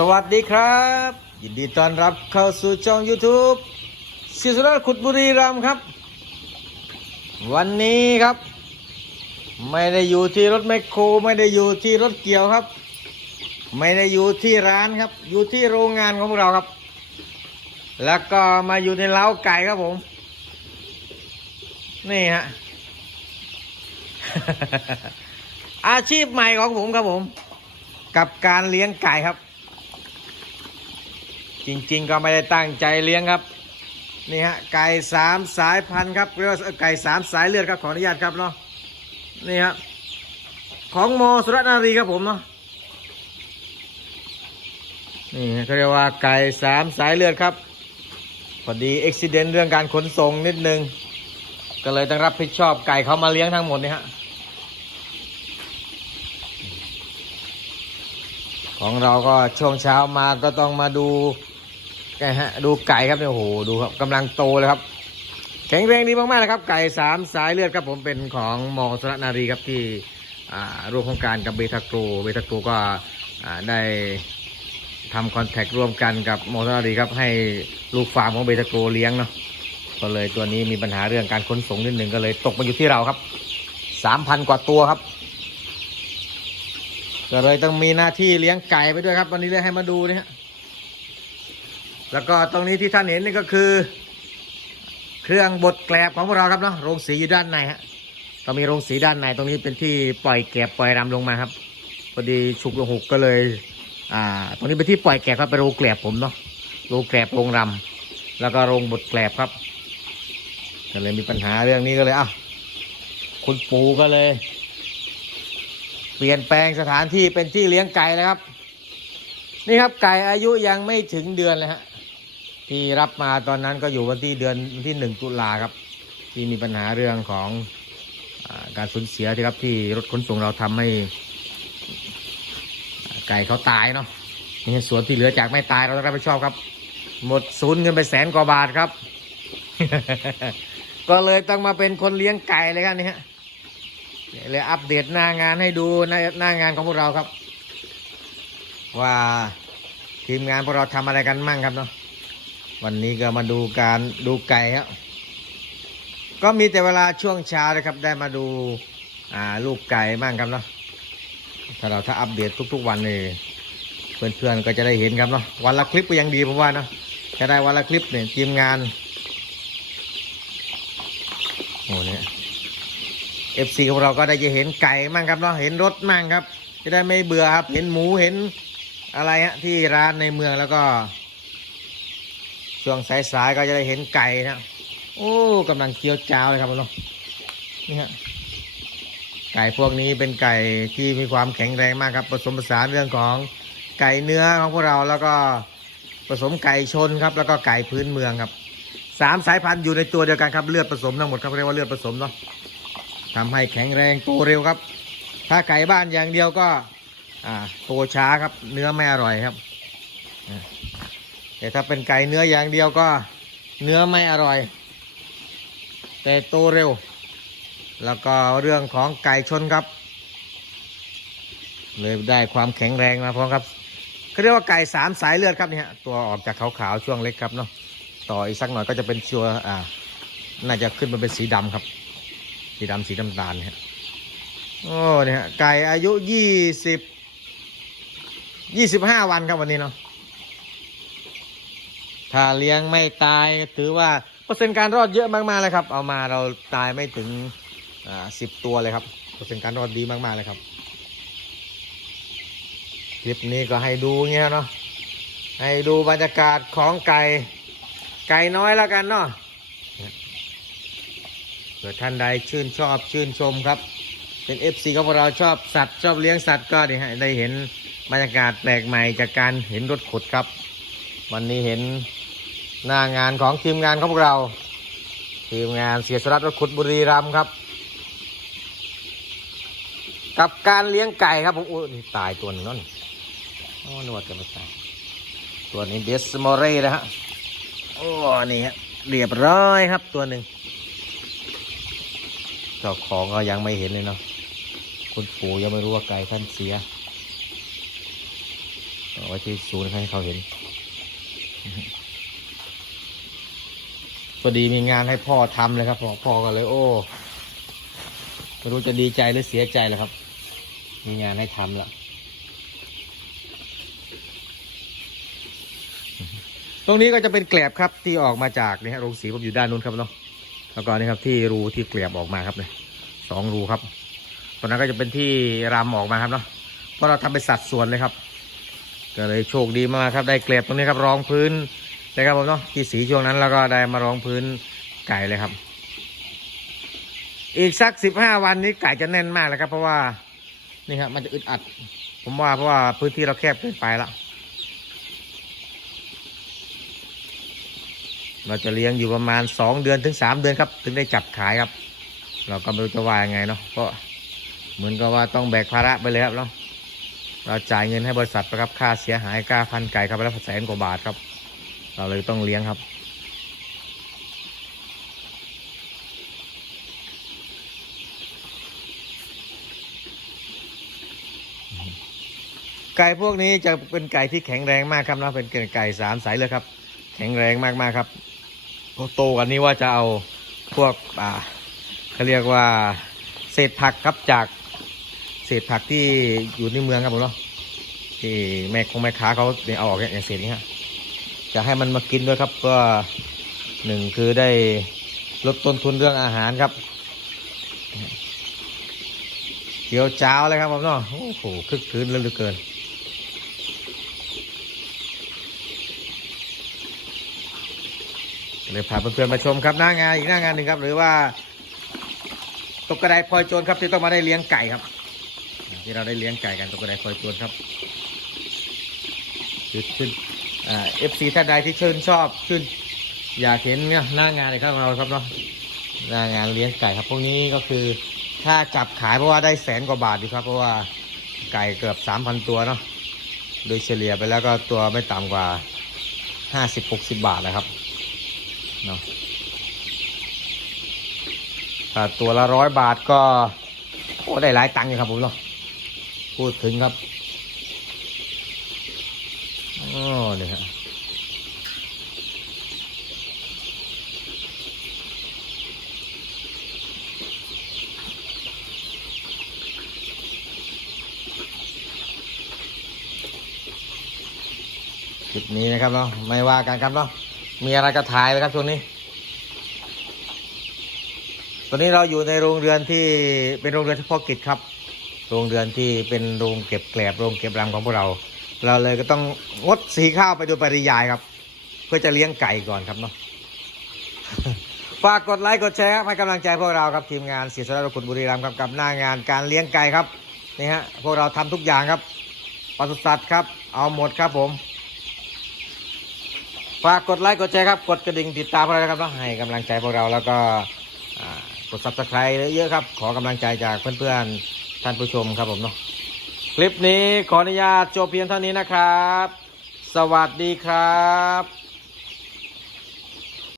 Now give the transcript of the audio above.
สวัสดีครับ ยินดีต้อนรับเข้าสู่ช่อง YouTube ศิสุรัตน์ขุดบุรีรัมครับ วันนี้ครับ ไม่ได้อยู่ที่รถแมคโครไม่ได้อยู่ที่รถเกี่ยวครับ ไม่ได้อยู่ที่ร้านครับ อยู่ที่โรงงานของพวกเราครับ แล้วก็มาอยู่ในเล้าไก่ครับผม นี่ฮะอาชีพใหม่ของผมครับผม กับการเลี้ยงไก่ครับ จริงๆ ก็ไม่ได้ตั้งใจเลี้ยงครับ นี่ฮะไก่สามสายพันธุ์ครับเรียกว่าไก่สามสายเลือดครับขออนุญาตครับเนาะนี่ฮะของโมสุรนารีครับผมเนาะนี่ฮะเขาเรียกว่าไก่สามสายเลือดครับพอดีอุบิเหตุเรื่องการขนส่งนิดนึง ก็เลยต้องรับผิดชอบไก่เขามาเลี้ยงทั้งหมดนี่ฮะของเราก็ช่วงเช้ามาก็ต้องมาดู ไก่ฮะดูไก่ครับเนี่ยโอ้โหดูครับกำลังโตเลยครับ แข็งแรงดีมากๆเลยครับ ไก่สามสายเลือดครับผมเป็นของมอสระนารีครับที่ร่วมโครงการกับเบทาโกรเบทาโกรก็ได้ทำคอนแทคร่วมกันกับมอสระนารีครับให้ลูกฟาร์มของเบทาโกรเลี้ยงเนาะก็เลยตัวนี้มีปัญหาเรื่องการขนส่งนิดหนึ่งก็เลยตกมาอยู่ที่เราครับสามพันกว่าตัวครับก็เลยต้องมีหน้าที่เลี้ยงไก่ไปด้วยครับ วันนี้เลยให้มาดูนี่ฮะ แล้วก็ตรงนี้ที่ท่านเห็นนี่ก็คือ เครื่องบดแกลบของพวกเราครับเนาะโรงสีอยู่ด้านในฮะก็มีโรงสีด้านในตรงนี้เป็นที่ปล่อยแกลบปล่อยรำลงมาครับพอดีฉุกลงหกก็เลย อ่า ตรงนี้เป็นที่ปล่อยแกลบครับเป็นโรงแกลบผมเนาะโรงแกลบโรงรำแล้วก็โรงบดแกลบครับก็เลยมีปัญหาเรื่องนี้ก็เลยอ้าวคุณปูก็เลย เปลี่ยนแปลงสถานที่เป็นที่เลี้ยงไก่แล้วครับ นี่ครับไก่อายุยังไม่ถึงเดือนเลยฮะ ที่รับมาตอนนั้นก็อยู่วันที่เดือนวันที่หนึ่งตุลาครับ ที่มีปัญหาเรื่องของอการสูญเสียที่ครับที่รถขนส่งเราทำให้ไก่เขาตายเนาะนี่ส่วนที่เหลือจากไม่ตายเราต้องรับผิดชอบครับ หมดศูนย์เงินไปแสนกว่าบาทครับ ก็เลยต้องมาเป็นคนเลี้ยงไก่เลยครับนี่ฮะเลยอัปเดตหน้างานให้ดูหน้าหน้างานของพวกเราครับ ว่าทีมงานพวกเราทำอะไรกันมั่งครับเนาะ วันนี้ก็มาดูการดูไก่ครับก็มีแต่เวลาช่วงเช้านะครับ ได้มาดูอ่าลูกไก่มั่งครับเนาะถ้าเราถ้าอัปเดตทุก ๆ วันเลยเพื่อนๆก็จะได้เห็นครับเนาะวันละคลิปก็ยังดีผมว่าเนาะแค่ได้วันละคลิปเนี่ยทีมงานโอ้เนี่ยเอฟซีของเราก็ได้จะเห็นไก่มั่งครับเนาะเห็นรถมั่งครับ จะได้ไม่เบื่อครับ เห็นหมูเห็นอะไรฮะที่ร้านในเมืองแล้วก็ ช่วงสายๆก็จะได้เห็นไก่นะโอ้กำลังเคี้ยวจ้าวเลยครับเนาะนี่ฮะไก่พวกนี้เป็นไก่ที่มีความแข็งแรงมากครับ ผสมผสานเรื่องของไก่เนื้อของพวกเราแล้วก็ผสมไก่ชนครับ แล้วก็ไก่พื้นเมืองครับสามสายพันธุ์อยู่ในตัวเดียวกันครับเลือดผสมทั้งหมดครับเรียกว่าเลือดผสมเนาะทำให้แข็งแรงโตเร็วครับ ถ้าไก่บ้านอย่างเดียวก็ อ่าโตช้าครับ เนื้อไม่อร่อยครับ แต่ถ้าเป็นไก่เนื้ออย่างเดียวก็เนื้อไม่อร่อย แต่โตเร็ว แล้วก็เรื่องของไก่ชนครับ เลยได้ความแข็งแรงมาพร้อมครับเขาเรียกว่าไก่สามสายเลือดครับเนี่ยตัวออกจากขาวๆช่วงเล็กครับเนาะต่ออีกสักหน่อยก็จะเป็นชัวร์อ่าน่าจะขึ้นมาเป็นสีดำครับ สีดำสีน้ำตาลเนี่ยโอ้เนี่ยไก่อายุยี่สิบยี่สิบห้าวันครับวันนี้เนาะ ถ้าเลี้ยงไม่ตายถือว่าเปอร์เซ็นต์การรอดเยอะมากๆเลยครับ เอามาเราตายไม่ถึงอ่าสิบตัวเลยครับเปอร์เซ็นต์การรอดดีมากๆเลยครับคลิปนี้ก็ให้ดูเงี้ยเนาะให้ดูบรรยากาศของไก่ไก่น้อยแล้วกันเนาะเผื่อท่านใดชื่นชอบชื่นชมครับ เป็นเอฟซีของเราชอบสัตว์ชอบเลี้ยงสัตว์ก็ได้ให้ได้เห็นบรรยากาศแปลกใหม่จากการเห็นรถขุดครับ วันนี้เห็น หน้างานของทีมงานของพวกเรา ทีมงานเสียสรัตรขุดบุรีรัมครับ กับการเลี้ยงไก่ครับผมโอ้นี่ตายตัวหนึงนั่นโอ้นกวดจะไม่ตายตัวนี้เดสมอเร่นะฮะโอ้นี่ฮะเรียบร้อยครับตัวหนึ่งเจ้าของก็ยังไม่เห็นเลยเนาะคุณปู่ยังไม่รู้ว่าไก่ท่านเสียเอาไว้ที่ศูนย์ให้เขาเห็น พอดีมีงานให้พ่อทำเลยครับพ่อพ่อก็เลย โอ้ไม่รู้จะดีใจหรือเสียใจแล้วครับ มีงานให้ทำแล้วตรงนี้ก็จะเป็นแกลบครับที่ออกมาจากนี่ฮะโรงสีผมอยู่ด้านนู้นครับเนาะแล้วก็นี่ครับที่รูที่แกลบออกมาครับเนี่ยสองรูครับตรงนั้นก็จะเป็นที่รำออกมาครับเนาะเพราะเราทำเป็นสัดส่วนเลยครับ ก็เลยโชคดีมากครับได้แกลบตรงนี้ครับรองพื้น นะครับผมเนาะที่สีช่วงนั้นแล้วก็ได้มารองพื้นไก่เลยครับ อีกสักสิบห้าวันนี้ไก่จะแน่นมากเลยครับ เพราะว่านี่ครับมันจะอึดอัด ผมว่าเพราะว่าพื้นที่เราแคบเกินไปแล้วเราจะเลี้ยงอยู่ประมาณสองเดือนถึงสามเดือนครับ ถึงได้จับขายครับ เราก็ไม่รู้จะว่ายังไงเนาะก็เหมือนกับว่าต้องแบกภาระไปเลยครับเนาะเราจ่ายเงินให้บริษัทไปครับค่าเสียหายค่าพันไก่ครับแล้วแสนกว่าบาทครับ เราเลยต้องเลี้ยงครับ ไก่พวกนี้จะเป็นไก่ที่แข็งแรงมากครับนะเป็นไก่สามสายเลยครับ แข็งแรงมากๆครับพอโตกันนี้ว่าจะเอาพวกอ่าเขาเรียกว่าเศษผักครับจากเศษผักที่อยู่ในเมืองครับผมเนาะที่แม่คงแม่ค้าเขาเอาออกอย่างเศษนี้ฮะ จะให้มันมากินด้วยครับ ก็หนึ่งคือได้ลดต้นทุนเรื่องอาหารครับเดี๋ยวเจ้าเลยครับผมเนาะโอ้โหคึกคืนเหลือเกินเลยพาเพื่อนๆมาชมครับหน้างานอีกหน้างานหนึ่งครับ หรือว่าตกกระไดพลอยโจรครับที่ต้องมาได้เลี้ยงไก่ครับ ที่เราได้เลี้ยงไก่กันตกกระไดพลอยโจรครับชื่นชื่นอ่า เอฟซีท่านใดที่ชื่นชอบชื่นอยากเห็นเนี่ยหน้างานเลยครับของเราครับเนาะหน้างานเลี้ยงไก่ครับพวกนี้ก็คือถ้าจับขายเพราะว่าได้แสนกว่าบาทดีครับ เพราะว่าไก่เกือบสามพันตัวเนาะโดยเฉลี่ยไปแล้วก็ตัวไม่ต่ำกว่าห้าสิบหกสิบบาทนะครับเนาะถ้าตัวละร้อยบาทก็โอ้ได้หลายตังค์อยู่ครับผมเนาะพูดถึงครับ อ๋อนี่ฮะคลิปนี้นะครับเนาะไม่ว่ากันครับเนาะมีอะไรก็ถ่ายเลยครับช่วงนี้ ตอนนี้เราอยู่ในโรงเรือนที่เป็นโรงเรือนเฉพาะกิจครับ โรงเรือนที่เป็นโรงเก็บแกลบโรงเก็บรังของพวกเรา เราเลยก็ต้องงดสีข้าวไปโดยปริยายครับ เพื่อจะเลี้ยงไก่ก่อนครับเนาะฝากกดไลค์กดแชร์ครับให้กำลังใจพวกเราครับทีมงานเสียสละกุลบุรีรัมย์ครับกับหน้างานการเลี้ยงไก่ครับนี่ฮะพวกเราทำทุกอย่างครับปศุสัตว์ครับ เอาหมดครับผมฝากกดไลค์กดแชร์ครับกดกระดิ่งติดตามพวกเราครับแล้วให้กำลังใจพวกเราแล้วก็กดซับสไครต์เยอะๆครับ ขอกำลังใจจากเพื่อนๆท่านผู้ชมครับผมเนาะ ลิปนี้ขออนุญาตจบเพียงเท่านี้นะครับ สวัสดีครับ